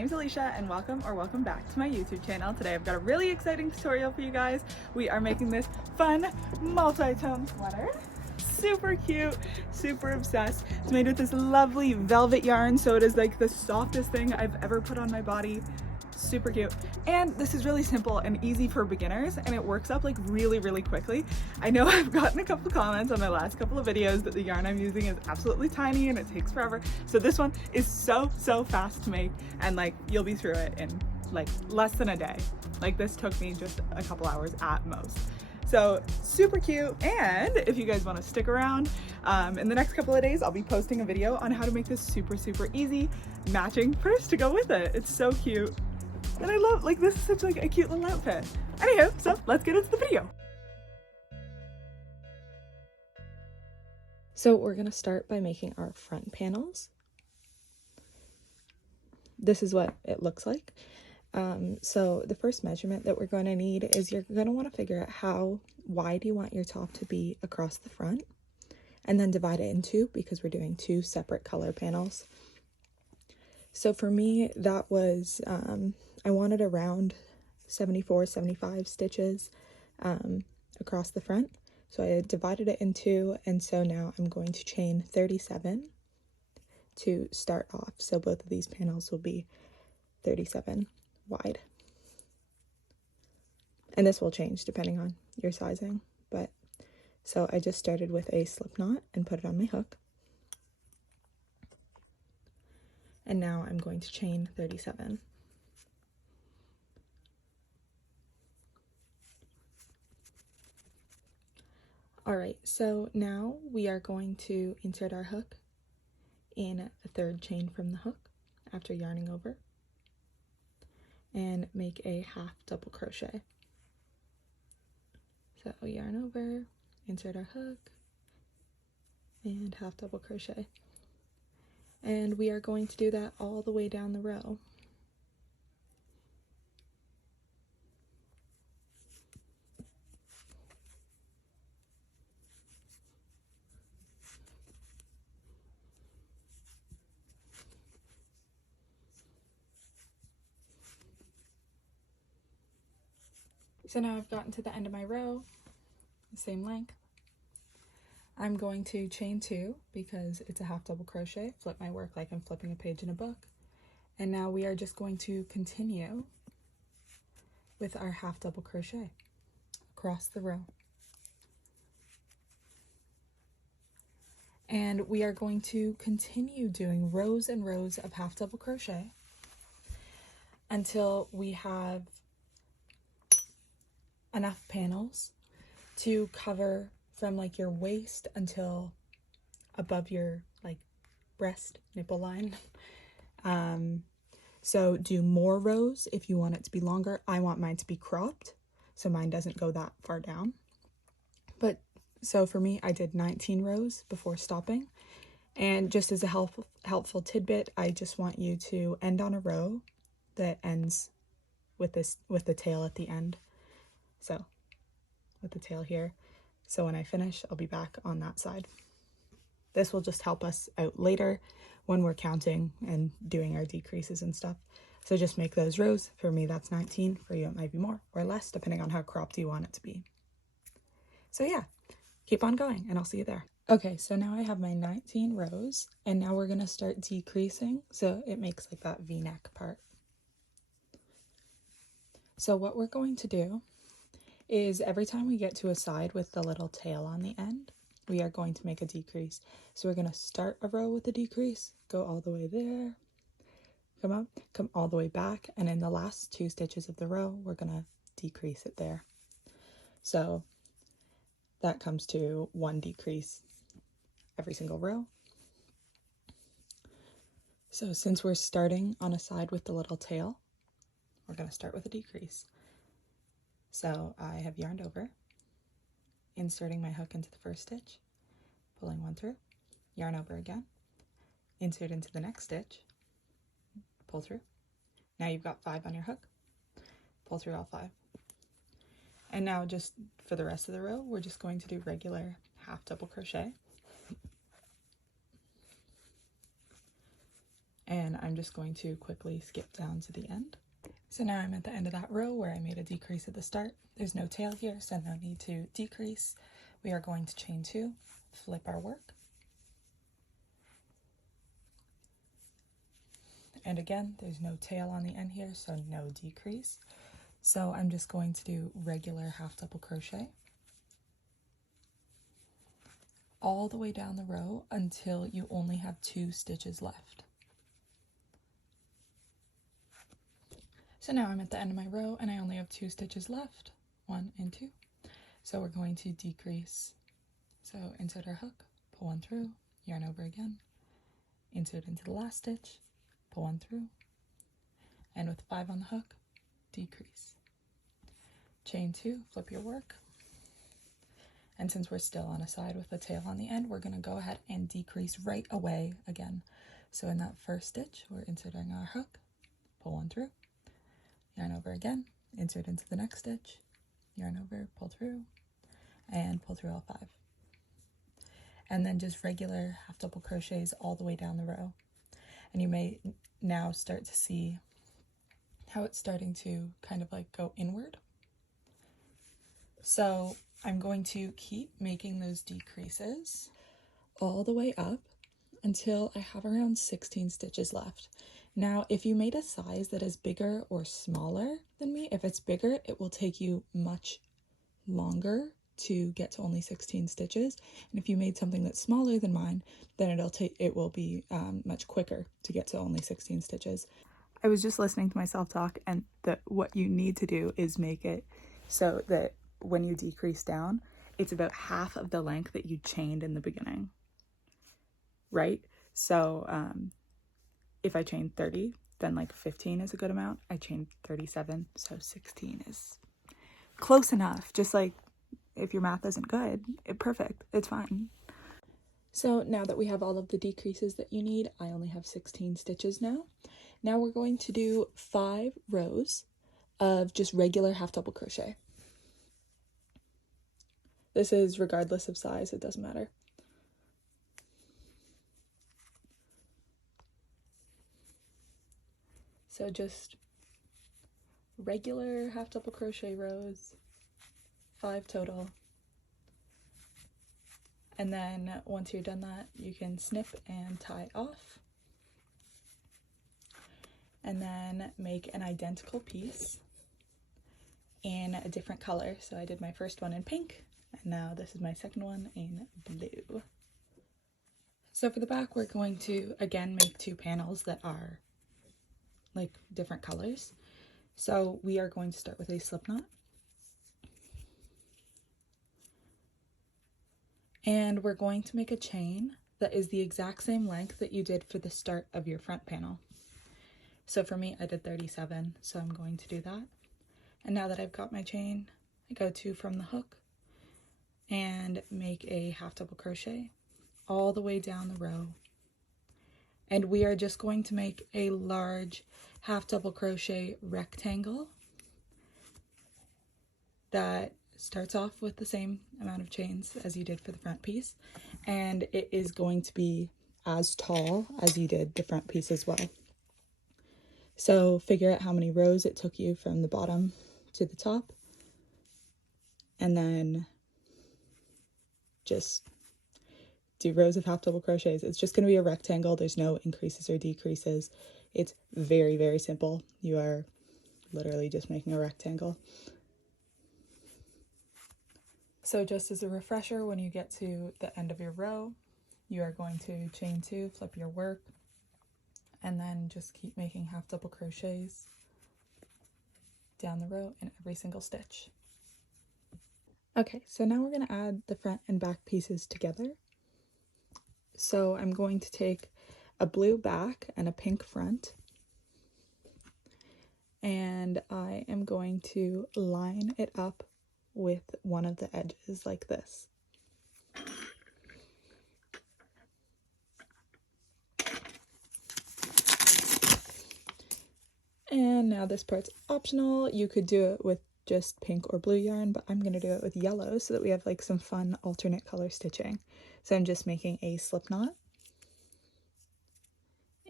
name's Alysha and welcome back to my YouTube channel. Today I've got a really exciting tutorial for you guys. We are making this fun multi-tone sweater. Super cute, super obsessed. It's made with this lovely velvet yarn, so it is like the softest thing I've ever put on my body. Super cute. And this is really simple and easy for beginners, and it works up like really quickly. I know I've gotten a couple comments on my last couple of videos that the yarn I'm using is absolutely tiny and it takes forever. So this one is so fast to make, and like you'll be through it in like less than a day. Like this took me just a couple hours at most. So super cute. And if you guys want to stick around, in the next couple of days I'll be posting a video on how to make this super easy matching purse to go with it. It's so cute. And I love, like, this is such like a cute little outfit. Anywho, so let's get into the video. So we're going to start by making our front panels. This is what it looks like. So the first measurement that we're going to need is you're going to want to figure out how wide you want your top to be across the front, and then divide it in two because we're doing two separate color panels. So for me, that was, I wanted around 74-75 stitches across the front. So I divided it in two, and so now I'm going to chain 37 to start off. So both of these panels will be 37 wide. And this will change depending on your sizing. But so I just started with a slip knot and put it on my hook. And now I'm going to chain 37. Alright, so now we are going to insert our hook in the third chain from the hook after yarning over and make a half double crochet. So yarn over, insert our hook, and half double crochet. And we are going to do that all the way down the row. So now I've gotten to the end of my row, the same length. I'm going to chain two because it's a half double crochet, flip my work like I'm flipping a page in a book. And now we are just going to continue with our half double crochet across the row. And we are going to continue doing rows and rows of half double crochet until we have enough panels to cover from like your waist until above your like breast nipple line. So do more rows if you want it to be longer. I want mine to be cropped, so mine doesn't go that far down. But so for me, I did 19 rows before stopping. And just as a helpful tidbit, I just want you to end on a row that ends with the tail at the end. So with the tail here. So when I finish, I'll be back on that side. This will just help us out later when we're counting and doing our decreases and stuff. So just make those rows. For me, that's 19. For you, it might be more or less, depending on how cropped you want it to be. So yeah, keep on going and I'll see you there. Okay, so now I have my 19 rows, and now we're gonna start decreasing so it makes like that V-neck part. So what we're going to do is every time we get to a side with the little tail on the end, we are going to make a decrease. So we're going to start a row with a decrease, go all the way there, come up, come all the way back, and in the last two stitches of the row, we're going to decrease it there. So that comes to one decrease every single row. So since we're starting on a side with the little tail, we're going to start with a decrease. So I have yarned over, inserting my hook into the first stitch, pulling one through, yarn over again, insert into the next stitch, pull through. Now you've got 5 on your hook, pull through all 5. And now just for the rest of the row, we're just going to do regular half double crochet. and I'm just going to quickly skip down to the end. So now I'm at the end of that row where I made a decrease at the start. There's no tail here, so no need to decrease. We are going to chain 2, flip our work, and again there's no tail on the end here, so no decrease. So I'm just going to do regular half double crochet all the way down the row until you only have 2 stitches left. So now I'm at the end of my row and I only have 2 stitches left, 1 and 2. So we're going to decrease. So insert our hook, pull 1 through, yarn over again, insert into the last stitch, pull 1 through, and with 5 on the hook, decrease. Chain 2, flip your work. And since we're still on a side with the tail on the end, we're going to go ahead and decrease right away again. So in that first stitch, we're inserting our hook, pull 1 through, yarn over again, insert into the next stitch, yarn over, pull through, and pull through all 5. And then just regular half double crochets all the way down the row. And you may now start to see how it's starting to kind of like go inward. So I'm going to keep making those decreases all the way up until I have around 16 stitches left. Now, if you made a size that is bigger or smaller than me, if it's bigger, it will take you much longer to get to only 16 stitches. And if you made something that's smaller than mine, then it will be much quicker to get to only 16 stitches. I was just listening to myself talk, and what you need to do is make it so that when you decrease down, it's about half of the length that you chained in the beginning, right? So if I chained 30, then like 15 is a good amount. I chained 37, so 16 is close enough. Just like if your math isn't good, perfect, it's fine. So now that we have all of the decreases that you need, I only have 16 stitches now. Now we're going to do 5 rows of just regular half double crochet. This is regardless of size, it doesn't matter. So just regular half double crochet rows, 5 total. And then once you're done that, you can snip and tie off. And then make an identical piece in a different color. So I did my first one in pink, and now this is my second one in blue. So for the back, we're going to again make 2 panels that are like different colors. So we are going to start with a slip knot. And we're going to make a chain that is the exact same length that you did for the start of your front panel. So for me, I did 37, so I'm going to do that. And now that I've got my chain, I go 2 from the hook and make a half double crochet all the way down the row. And we are just going to make a large half double crochet rectangle that starts off with the same amount of chains as you did for the front piece, and it is going to be as tall as you did the front piece as well. So figure out how many rows it took you from the bottom to the top, and then just do rows of half double crochets. It's just going to be a rectangle. There's no increases or decreases. It's very, very simple. You are literally just making a rectangle. So just as a refresher, when you get to the end of your row, you are going to chain 2, flip your work, and then just keep making half double crochets down the row in every single stitch. Okay, so now we're going to add the front and back pieces together. So I'm going to take a blue back and a pink front, and I am going to line it up with one of the edges like this. And now this part's optional. You could do it with just pink or blue yarn, but I'm going to do it with yellow so that we have like some fun alternate color stitching. So I'm just making a slip knot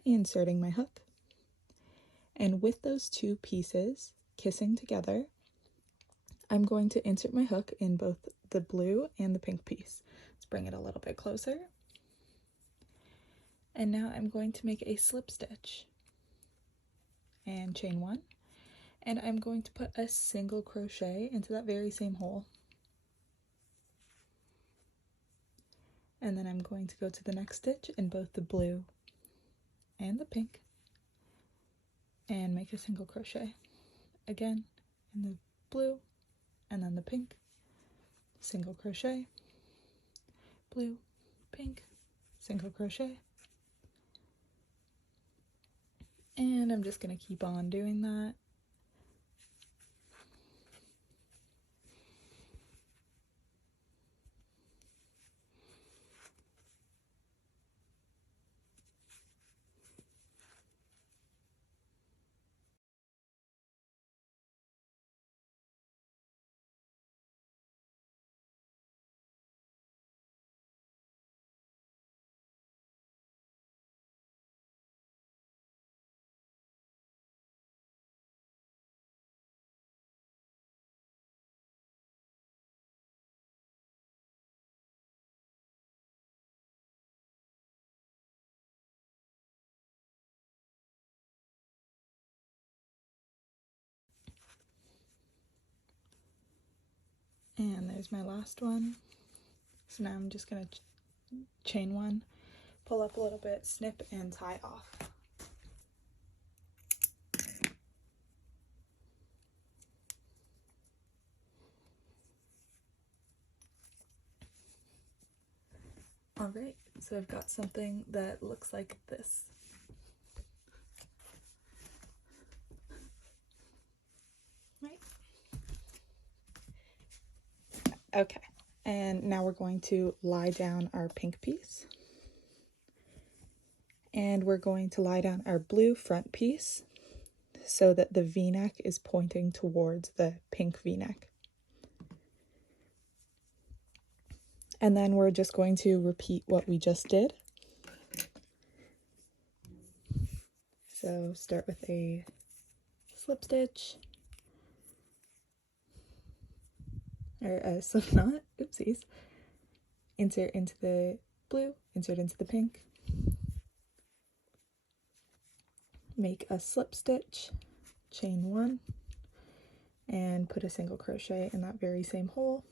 inserting my hook. And with those two pieces kissing together, I'm going to insert my hook in both the blue and the pink piece. Let's bring it a little bit closer. And now I'm going to make a slip stitch and chain one. And I'm going to put a single crochet into that very same hole. And then I'm going to go to the next stitch in both the blue and the pink and make a single crochet. Again, in the blue and then the pink, single crochet, blue, pink, single crochet. And I'm just going to keep on doing that. And there's my last one. So now I'm just going to chain one, pull up a little bit, snip, and tie off. Alright, so I've got something that looks like this. Right. Okay, and now we're going to lie down our pink piece. And we're going to lie down our blue front piece so that the V-neck is pointing towards the pink V-neck. And then we're just going to repeat what we just did. So start with a slip stitch, or a slip knot, oopsies. Insert into the blue, insert into the pink. Make a slip stitch, chain one, and put a single crochet in that very same hole.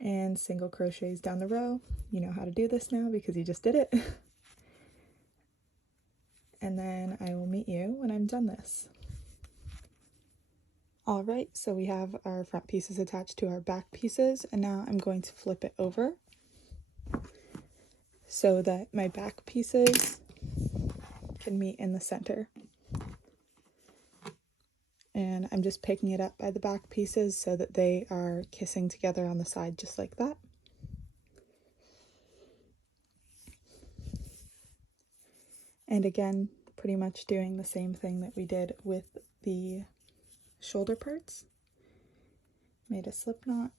And single crochets down the row. You know how to do this now because you just did it. And then I will meet you when I'm done this. Alright, so we have our front pieces attached to our back pieces, and now I'm going to flip it over so that my back pieces can meet in the center. And I'm just picking it up by the back pieces so that they are kissing together on the side just like that. And again, pretty much doing the same thing that we did with the shoulder parts. Made a slip knot,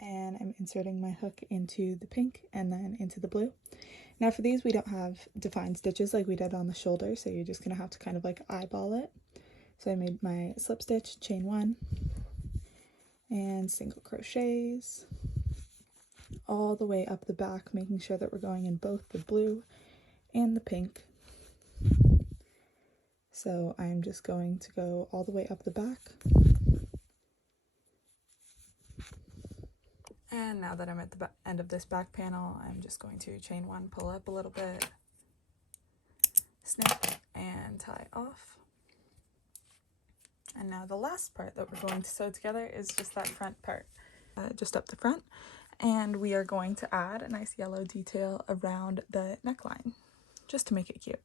and I'm inserting my hook into the pink and then into the blue. Now for these, we don't have defined stitches like we did on the shoulder, so you're just gonna have to kind of like eyeball it. So I made my slip stitch, chain one, and single crochets all the way up the back, making sure that we're going in both the blue and the pink. So I'm just going to go all the way up the back. And now that I'm at the end of this back panel, I'm just going to chain one, pull up a little bit, snip, and tie off. And now the last part that we're going to sew together is just that front part, just up the front. And we are going to add a nice yellow detail around the neckline, just to make it cute.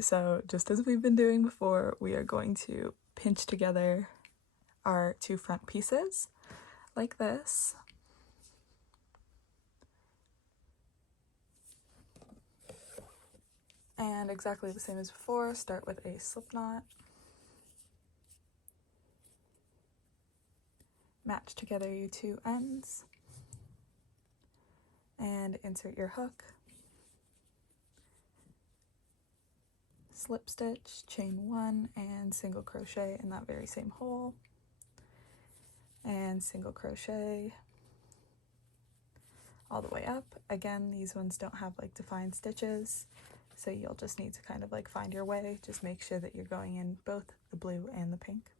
So just as we've been doing before, we are going to pinch together our two front pieces like this. And exactly the same as before, start with a slip knot. Match together your two ends. And insert your hook. slip stitch, chain 1, and single crochet in that very same hole, and single crochet all the way up. Again, these ones don't have like defined stitches, so you'll just need to kind of like find your way. Just make sure that you're going in both the blue and the pink.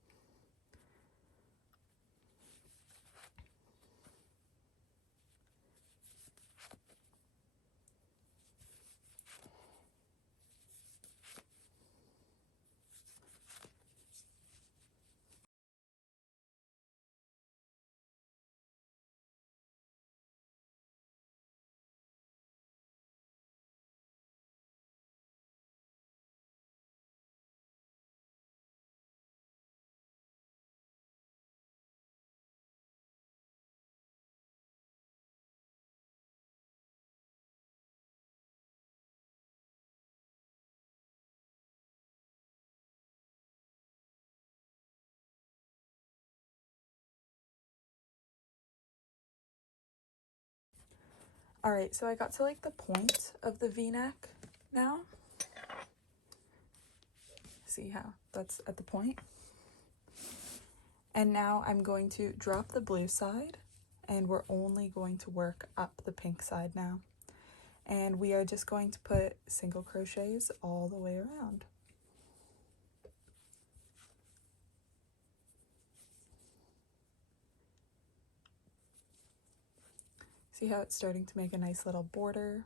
Alright, so I got to like the point of the V-neck now. See how that's at the point? And now I'm going to drop the blue side, and we're only going to work up the pink side now. And we are just going to put single crochets all the way around. See how it's starting to make a nice little border?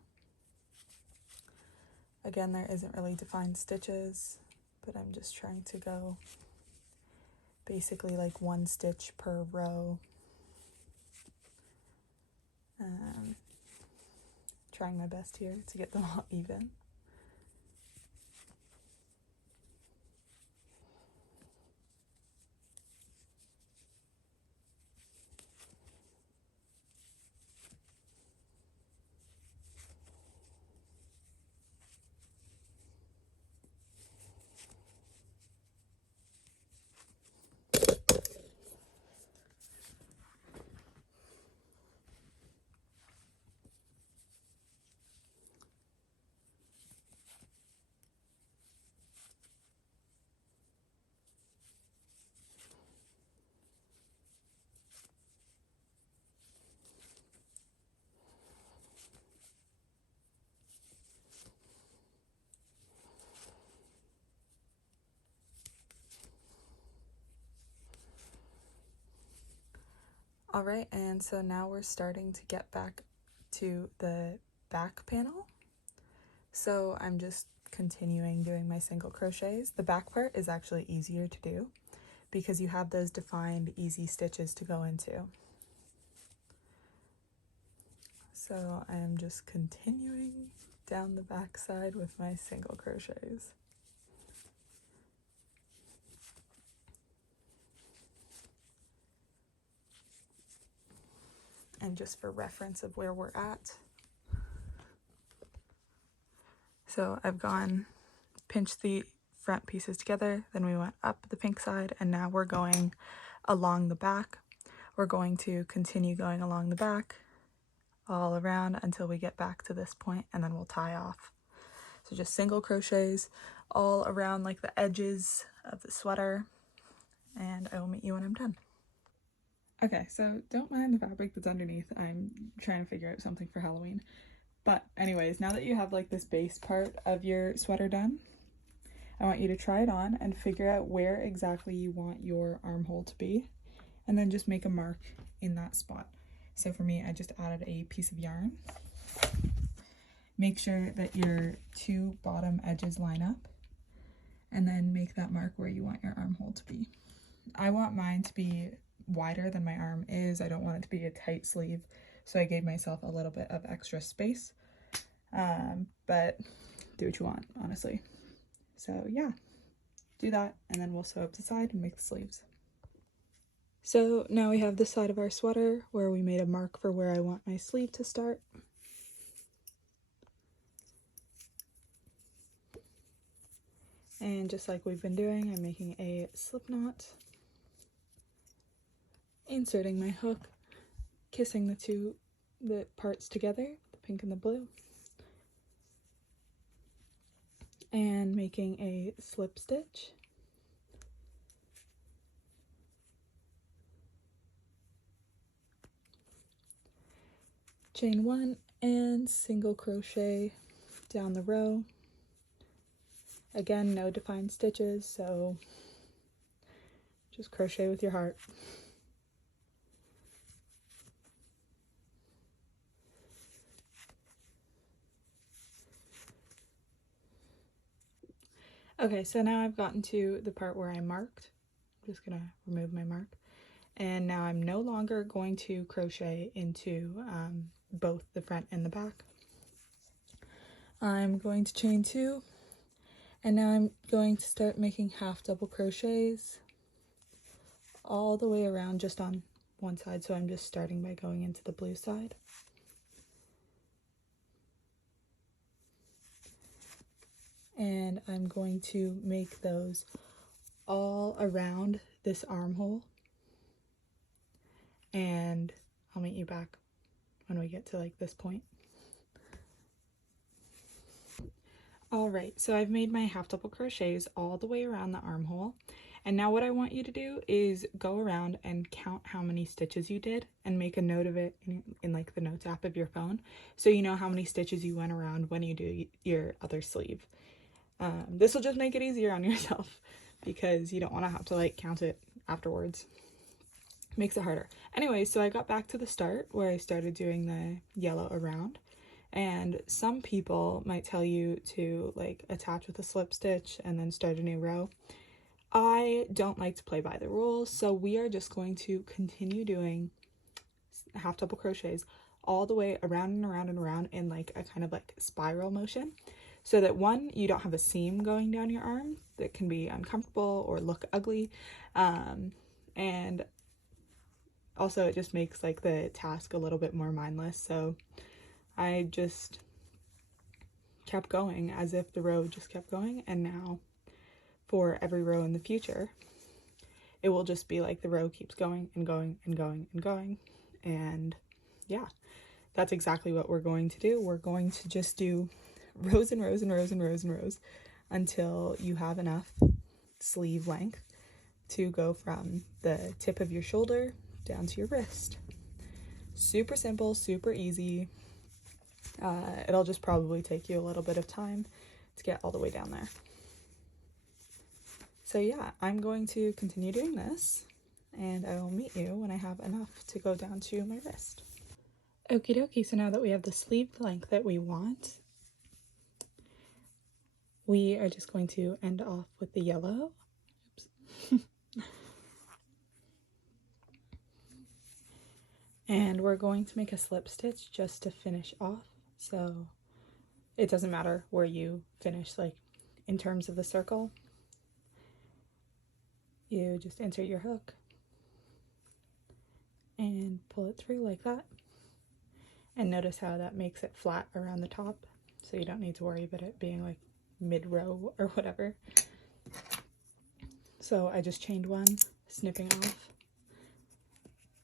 Again, there isn't really defined stitches, but I'm just trying to go basically like 1 stitch per row. Trying my best here to get them all even. Alright, and so now we're starting to get back to the back panel. So I'm just continuing doing my single crochets. The back part is actually easier to do because you have those defined easy stitches to go into. So I am just continuing down the back side with my single crochets. And just for reference of where we're at. So I've pinched the front pieces together, then we went up the pink side, and now we're going along the back. We're going to continue going along the back all around until we get back to this point, and then we'll tie off. So just single crochets all around like the edges of the sweater, and I will meet you when I'm done. Okay, so don't mind the fabric that's underneath. I'm trying to figure out something for Halloween. But anyways, now that you have like this base part of your sweater done, I want you to try it on and figure out where exactly you want your armhole to be, and then just make a mark in that spot. So for me, I just added a piece of yarn. Make sure that your 2 bottom edges line up, and then make that mark where you want your armhole to be. I want mine to be wider than my arm is. I don't want it to be a tight sleeve, so I gave myself a little bit of extra space. But do what you want, honestly. So yeah, do that, and then we'll sew up the side and make the sleeves. So now we have the side of our sweater where we made a mark for where I want my sleeve to start. And just like we've been doing, I'm making a slip knot, inserting my hook, kissing the parts together, the pink and the blue, and making a slip stitch. Chain 1 and single crochet down the row. Again, no defined stitches, so just crochet with your heart. Okay, so now I've gotten to the part where I marked. I'm just gonna remove my mark. And now I'm no longer going to crochet into both the front and the back. I'm going to chain 2, and now I'm going to start making half double crochets all the way around just on one side. So I'm just starting by going into the blue side. And I'm going to make those all around this armhole. And I'll meet you back when we get to like this point. Alright, so I've made my half double crochets all the way around the armhole. And now what I want you to do is go around and count how many stitches you did and make a note of it in like the notes app of your phone, so you know how many stitches you went around when you do your other sleeve. This will just make it easier on yourself because you don't want to have to like count it afterwards. Makes it harder. Anyway, so I got back to the start where I started doing the yellow around. And some people might tell you to like attach with a slip stitch and then start a new row. I don't like to play by the rules, so we are just going to continue doing half double crochets all the way around and around and around in like a kind of like spiral motion, so that one, you don't have a seam going down your arm that can be uncomfortable or look ugly, and also it just makes like the task a little bit more mindless. So I just kept going as if the row just kept going, and now for every row in the future it will just be like the row keeps going and going and going and going. And yeah, that's exactly what we're going to do. We're going to just do rows and rows and rows and rows and rows until you have enough sleeve length to go from the tip of your shoulder down to your wrist. Super simple, super easy. It'll just probably take you a little bit of time to get all the way down there. So yeah, I'm going to continue doing this, and I will meet you when I have enough to go down to my wrist. Okie dokie, so now that we have the sleeve length that we want, we are just going to end off with the yellow. Oops. And we're going to make a slip stitch just to finish off, so it doesn't matter where you finish, like in terms of the circle. You just insert your hook and pull it through like that, and notice how that makes it flat around the top, so you don't need to worry about it being like mid-row or whatever. So I just chained 1, snipping off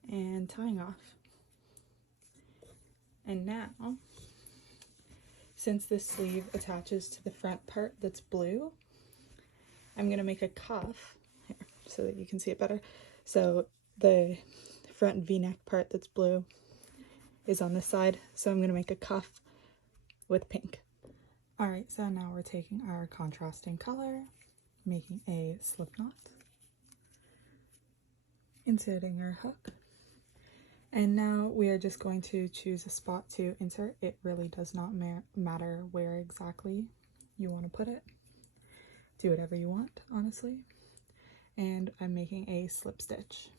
and tying off. And now, since this sleeve attaches to the front part that's blue, I'm going to make a cuff here so that you can see it better. So the front v-neck part that's blue is on this side, so I'm going to make a cuff with pink. Alright, so now we're taking our contrasting color, making a slip knot, inserting our hook, and now we are just going to choose a spot to insert. It really does not matter where exactly you want to put it. Do whatever you want, honestly. And I'm making a slip stitch.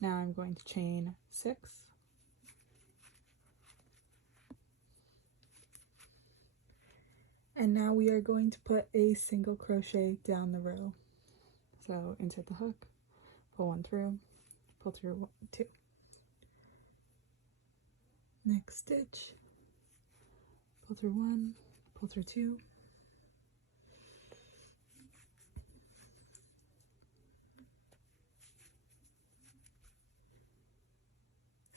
Now I'm going to chain 6. And now we are going to put a single crochet down the row. So insert the hook, pull 1 through, pull through 2. Next stitch, pull through 1, pull through 2.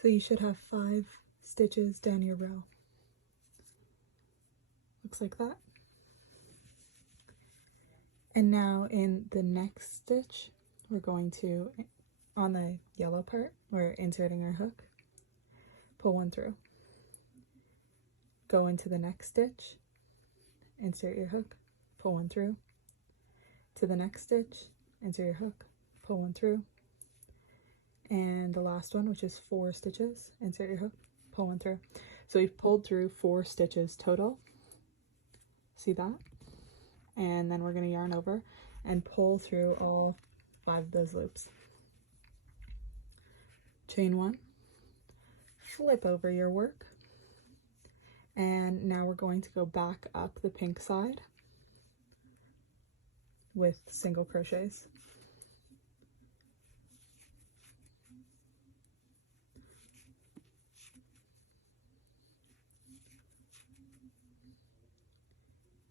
So you should have 5 stitches down your row. Looks like that. And now in the next stitch, we're going to, on the yellow part, we're inserting our hook, pull one through, go into the next stitch, insert your hook, pull one through, to the next stitch, insert your hook, pull one through, and the last one, which is 4 stitches, insert your hook, pull one through. So we've pulled through 4 stitches total, see that? And then we're going to yarn over and pull through all 5 of those loops. Chain 1, flip over your work, and now we're going to go back up the pink side with single crochets.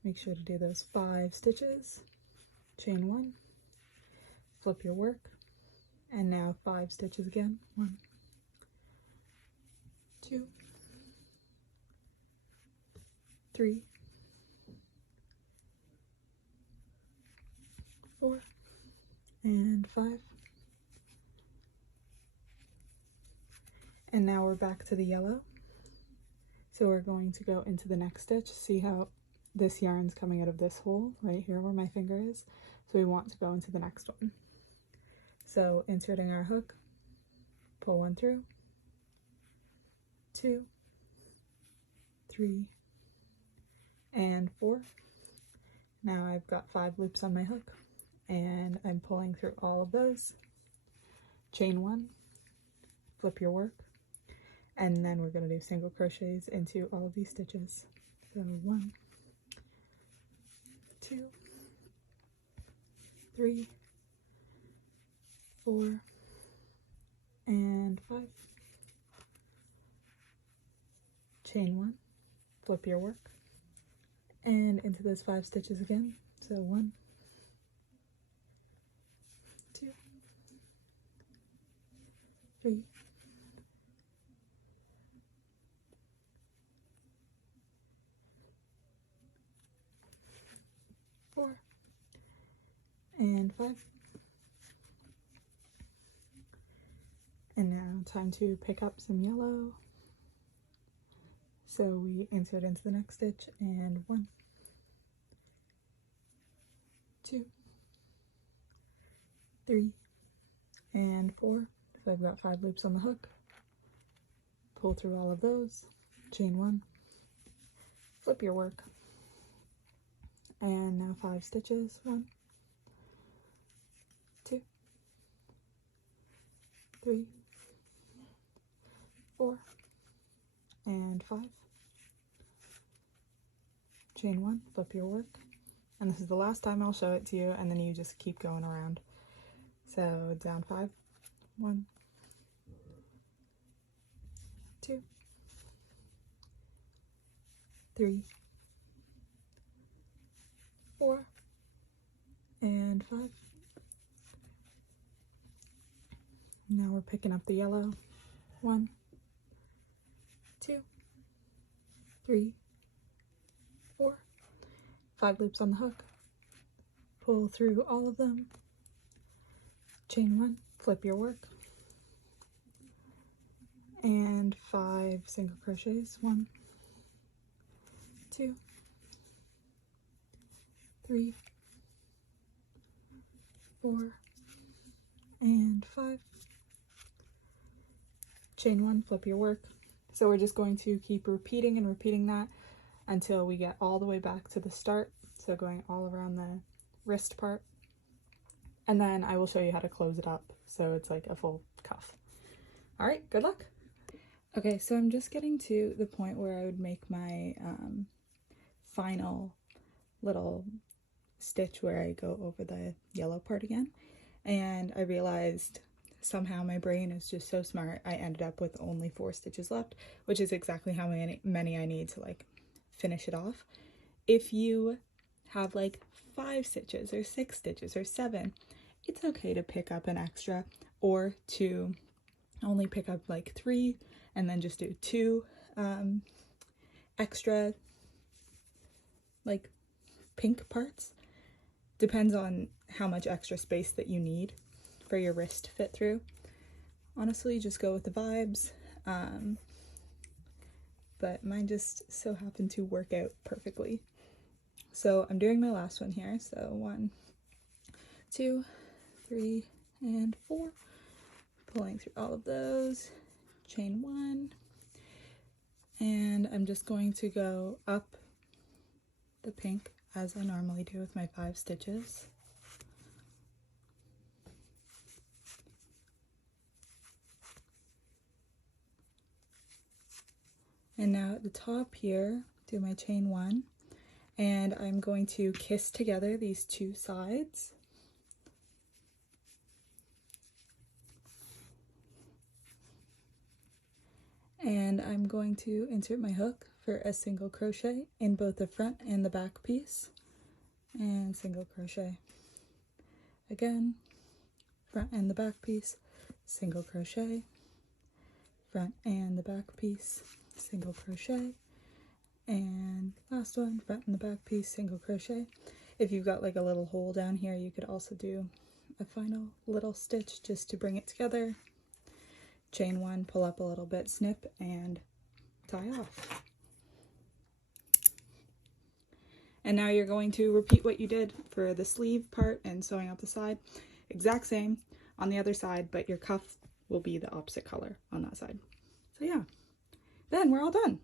Make sure to do those 5 stitches, chain 1, flip your work, and now 5 stitches again, 1, 2, 3, 4, and 5. And now we're back to the yellow. So we're going to go into the next stitch. See how this yarn's coming out of this hole right here where my finger is? So we want to go into the next one. So inserting our hook, pull one through, 2, 3, and 4. Now I've got 5 loops on my hook, and I'm pulling through all of those. Chain 1, flip your work, and then we're going to do single crochets into all of these stitches. So 1, 2, 3, 4, and 5. Chain 1, flip your work, and into those 5 stitches again. So 1, 2, 3, 4, and 5. And now time to pick up some yellow. So we insert into the next stitch, and 1, 2, 3, and 4. So I've got 5 loops on the hook. Pull through all of those, chain 1, flip your work, and now 5 stitches, 1, 2, 3, 4, and 5. Chain 1, flip your work, and this is the last time I'll show it to you, and then you just keep going around. So down 5, 1, 2, 3, 4, and 5. Now we're picking up the yellow. 1, 2, 3, 4, 5 loops on the hook. Pull through all of them. Chain 1, flip your work, and 5 single crochets. 1, 2, 3, 4, and 5. Chain 1, flip your work. So we're just going to keep repeating and repeating that until we get all the way back to the start. So going all around the wrist part. And then I will show you how to close it up so it's like a full cuff. All right, good luck. Okay, so I'm just getting to the point where I would make my final little stitch where I go over the yellow part again. And I realized somehow my brain is just so smart. I ended up with only 4 stitches left, which is exactly how many I need to like finish it off. If you have like 5 stitches or 6 stitches or 7, it's okay to pick up an extra, or to only pick up like 3 and then just do 2 extra like pink parts. Depends on how much extra space that you need for your wrist to fit through. Honestly, just go with the vibes. But mine just so happened to work out perfectly. So I'm doing my last one here. So 1, 2, 3, and 4. Pulling through all of those. Chain 1. And I'm just going to go up the pink as I normally do with my 5 stitches. And now at the top here, do my chain 1, and I'm going to kiss together these 2 sides. And I'm going to insert my hook for a single crochet in both the front and the back piece, and single crochet. Again, front and the back piece, single crochet, front and the back piece, single crochet, and last one, front and the back piece, single crochet. If you've got like a little hole down here, you could also do a final little stitch just to bring it together. Chain 1, pull up a little bit, snip, and tie off. And now you're going to repeat what you did for the sleeve part and sewing up the side. Exact same on the other side, but your cuff will be the opposite color on that side. So yeah, then we're all done.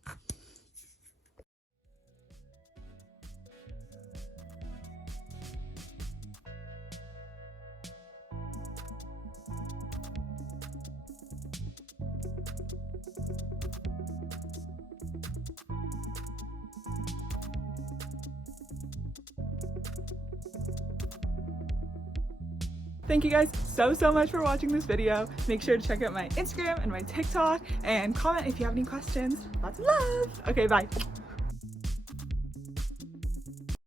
Thank you guys so much for watching this video. Make sure to check out my Instagram and my TikTok and comment if you have any questions. Lots of love. Okay, bye.